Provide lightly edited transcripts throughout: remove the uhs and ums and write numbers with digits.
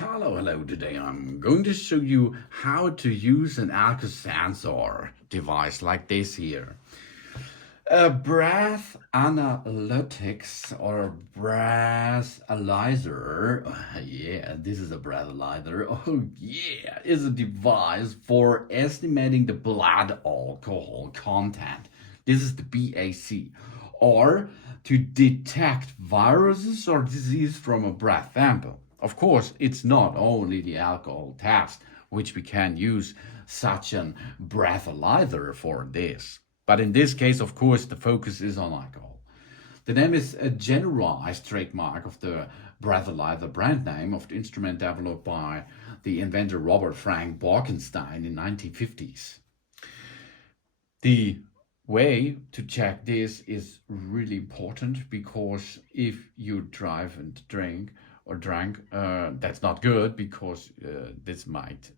Hello, today I'm going to show you how to use an alcohol sensor device like this here. A breath analytics or breathalyzer, yeah, this is a breathalyzer, oh yeah, is a device for estimating the blood alcohol content. This is the BAC. Or to detect viruses or disease from a breath sample. Of course, it's not only the alcohol test, which we can use such an breathalyzer for this. But in this case, of course, the focus is on alcohol. The name is a generalized trademark of the breathalyzer brand name of the instrument developed by the inventor Robert Frank Borkenstein in 1950s. The way to check this is really important because if you drive and drink or drank, that's not good because this might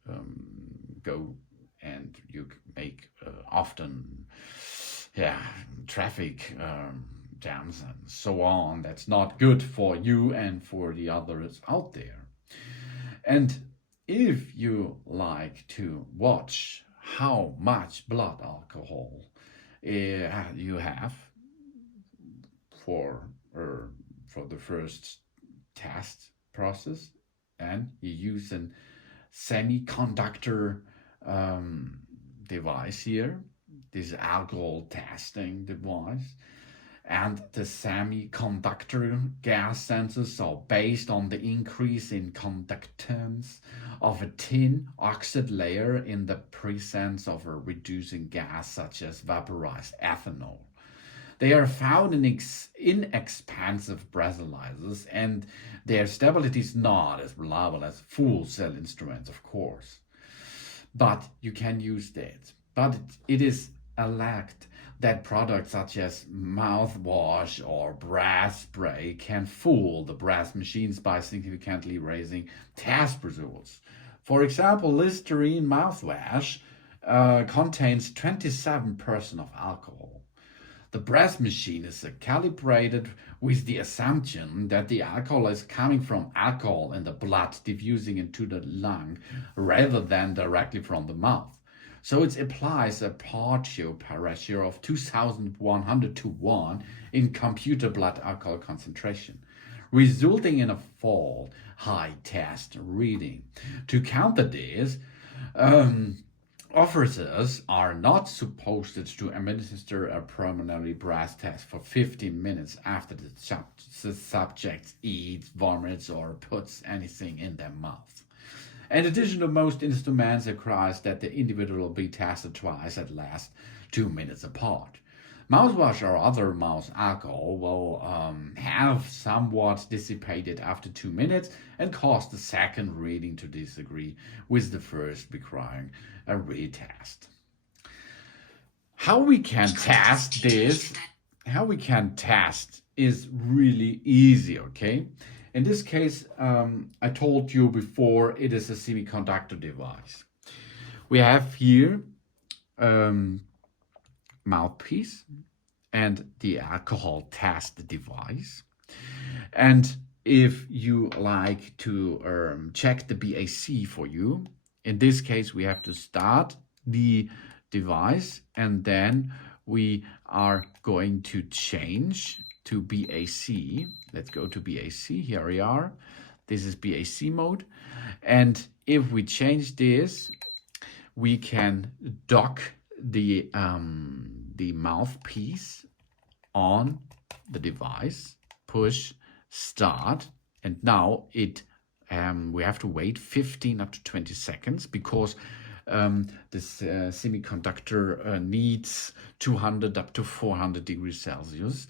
go and you make often traffic jams and so on. That's not good for you and for the others out there. And if you like to watch how much blood alcohol you have for the first test process, and you use a semiconductor device here, this alcohol testing device, and the semiconductor gas sensors are based on the increase in conductance of a tin oxide layer in the presence of a reducing gas such as vaporized ethanol. They are found in inexpensive breathalyzers, and their stability is not as reliable as full cell instruments, of course. But you can use that. But it is alleged that products such as mouthwash or breath spray can fool the breath machines by significantly raising test results. For example, Listerine mouthwash contains 27% of alcohol. The breath machine is calibrated with the assumption that the alcohol is coming from alcohol in the blood diffusing into the lung rather than directly from the mouth. So it applies a partial ratio of 2,100 to 1 in computer blood alcohol concentration, resulting in a false high test reading. To counter this, officers are not supposed to administer a preliminary breath test for 15 minutes after the subject eats, vomits, or puts anything in their mouth. In addition to most instruments requires that the individual be tested twice at least 2 minutes apart. Mouthwash or other mouth alcohol will have somewhat dissipated after 2 minutes and cause the second reading to disagree with the first, requiring a retest. How we can test this? How we can test is really easy, okay? In this case, I told you before, it is a semiconductor device. We have here mouthpiece and the alcohol test device. And if you like to check the BAC for you, in this case, we have to start the device and then we are going to change to BAC. Let's go to BAC. Here we are. This is BAC mode. And if we change this, we can dock the mouthpiece on the device, push start, and now it we have to wait 15 up to 20 seconds because this semiconductor needs 200 up to 400 degrees Celsius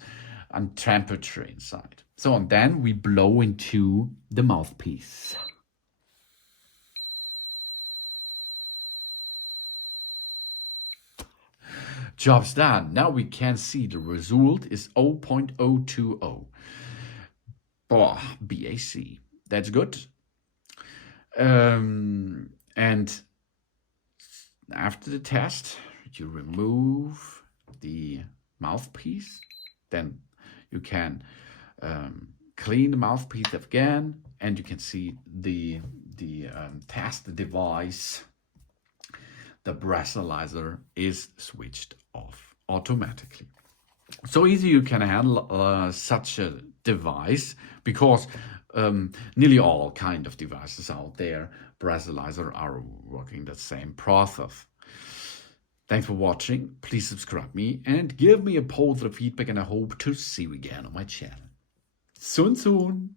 and temperature inside. So and then we blow into the mouthpiece. Job's done. Now we can see the result is 0.020. BAC. That's good. And after the test, you remove the mouthpiece. Then you can clean the mouthpiece again, and you can see the the test device, the breathalyzer is switched off automatically. So easy you can handle such a device, because nearly all kind of devices out there, breathalyzer, are working the same process. Thanks for watching. Please subscribe me and give me a positive feedback, and I hope to see you again on my channel. Soon.